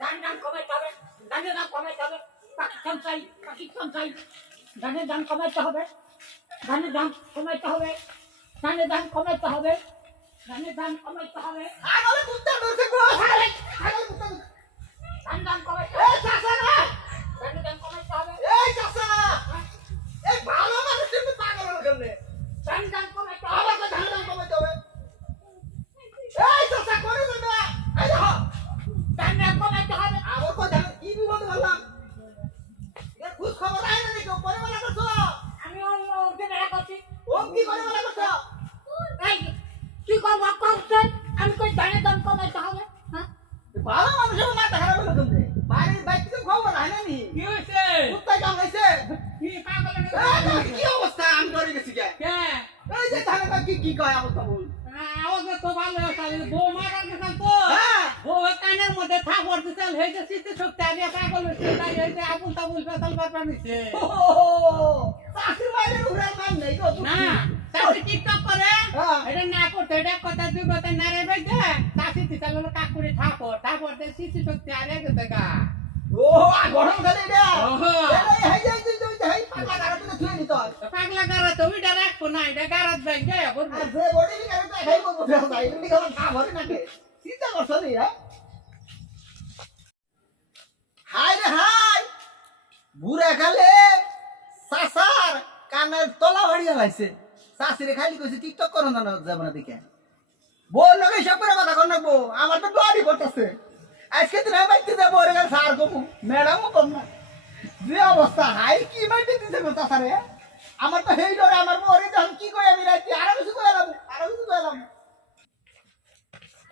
ধানের দাম কমাইতে হবে, ধানের দাম কমাইতে হবে। পাকিস্তান চাই, পাকিস্তান চাই। ধানের দাম কমাইতে হবে, ধানের দাম কমাইতে হবে, ধানের দাম কমাইতে হবে, ধানের দাম কমাইতে হবে। ছাগলে কুত্তা ধরছে গো ছাগল কুত্তা ধানের দাম কমাইতে এই হবে, চাচা না ধানের দাম কমাইতে হবে, এই চাচা এই ভালো মানুষ তুমি পাগল হলো কেমনে ধানের দাম কমাইতে হবে। আমাকে ধান দাম কমাইতে হবে এই চাচা করে দেবে এই দেখো ধানের দাম কমাইতে হবে। আমার কো ধান কি বিপদ বললাম এ খোঁজ খবর আয় না দেখো পরে বলা করছো আমি ওকে বেড়া করছি। ও কি করে বলা করছো এই তুই করবো করছেন, আমি কই ধানের দাম কমাইতে হবে। হ্যাঁ ভালো মানুষের মাথা খারাপ হলো কেমনে বাড়ির বাইক তো খবর আয় না নি কি হয়েছে? কুত্তা কামড়াইছে কি পাগল এই কি অবস্থা আমি ডরে গেছি কে কে? এই যে ধান কি কয় অবস্থা বল আওয়াজ তো ভালো আছে, বউ মারা গেছেন তো। হ্যাঁ বউ কানের মধ্যে থাপড় দিছেন, হইতে শীতে শক্তি আনিয়ে পাগল হয়েছে, তাই হইতে আবুল তাবুল পেছাল করবার নিছে। চাষির বাইরে উড়ার নাম নেই গো না চাষি টিকটক করে, হ্যাঁ। এটা না করতে, এটা কথা দুই কথা নারে বাইতে চাষি দিতে হলো কাকুরি থাপড় দিয়ে শীতে শক্তি আনিয়ে গেছে গা। ও গরম খালি রে ওহো। এই যে এই পাগলা গাড়া তো ছুঁয়ে নিত আর পাগলা গারা তো ওইটা রাখবো না, এটা গারাত যাই গে বলবো। যে বডি গাড়া তো খাই বলবো ভাই তুমি কেমন খা ভরে নাকি চিন্তা করছ নি হাই রে হাই বুড়া খালে সাসার কানের তলা ভাড়িয়া লাইছে সাসিরে খালি কইছে টিকটক করন না যাব না দেখে বল লগে সব করে কথা কর নাকবো আমার তো ডরি করতেছে আজকে দিন আমি বাইতে যাবো ওরে কাছে সার কমু ম্যাডামও কম না যে অবস্থা হাই কি বাইতে দিতে গো সাসারে আমার তো হেই ডরে আমার মরে যখন কি কই আমি রাইতে আরো কিছু কইলাম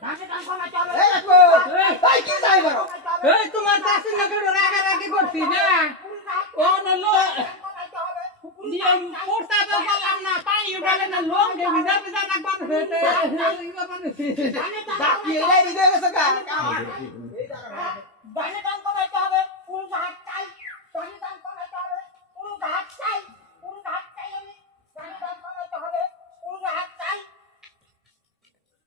ধানের দাম কমাইতে হবে। এই দেখো এই কি চাই করো এই তোমার চাষির লোকের রাগারাগি করছি না, ও নলো নিয়ম করতে তো পারলাম না, পানি উঠালে না লোক যে ভিজা ভিজা রাখবার হয়েছে। দাঁত কি এলাই দিতে গেছে কা ধানের দাম কমাইতে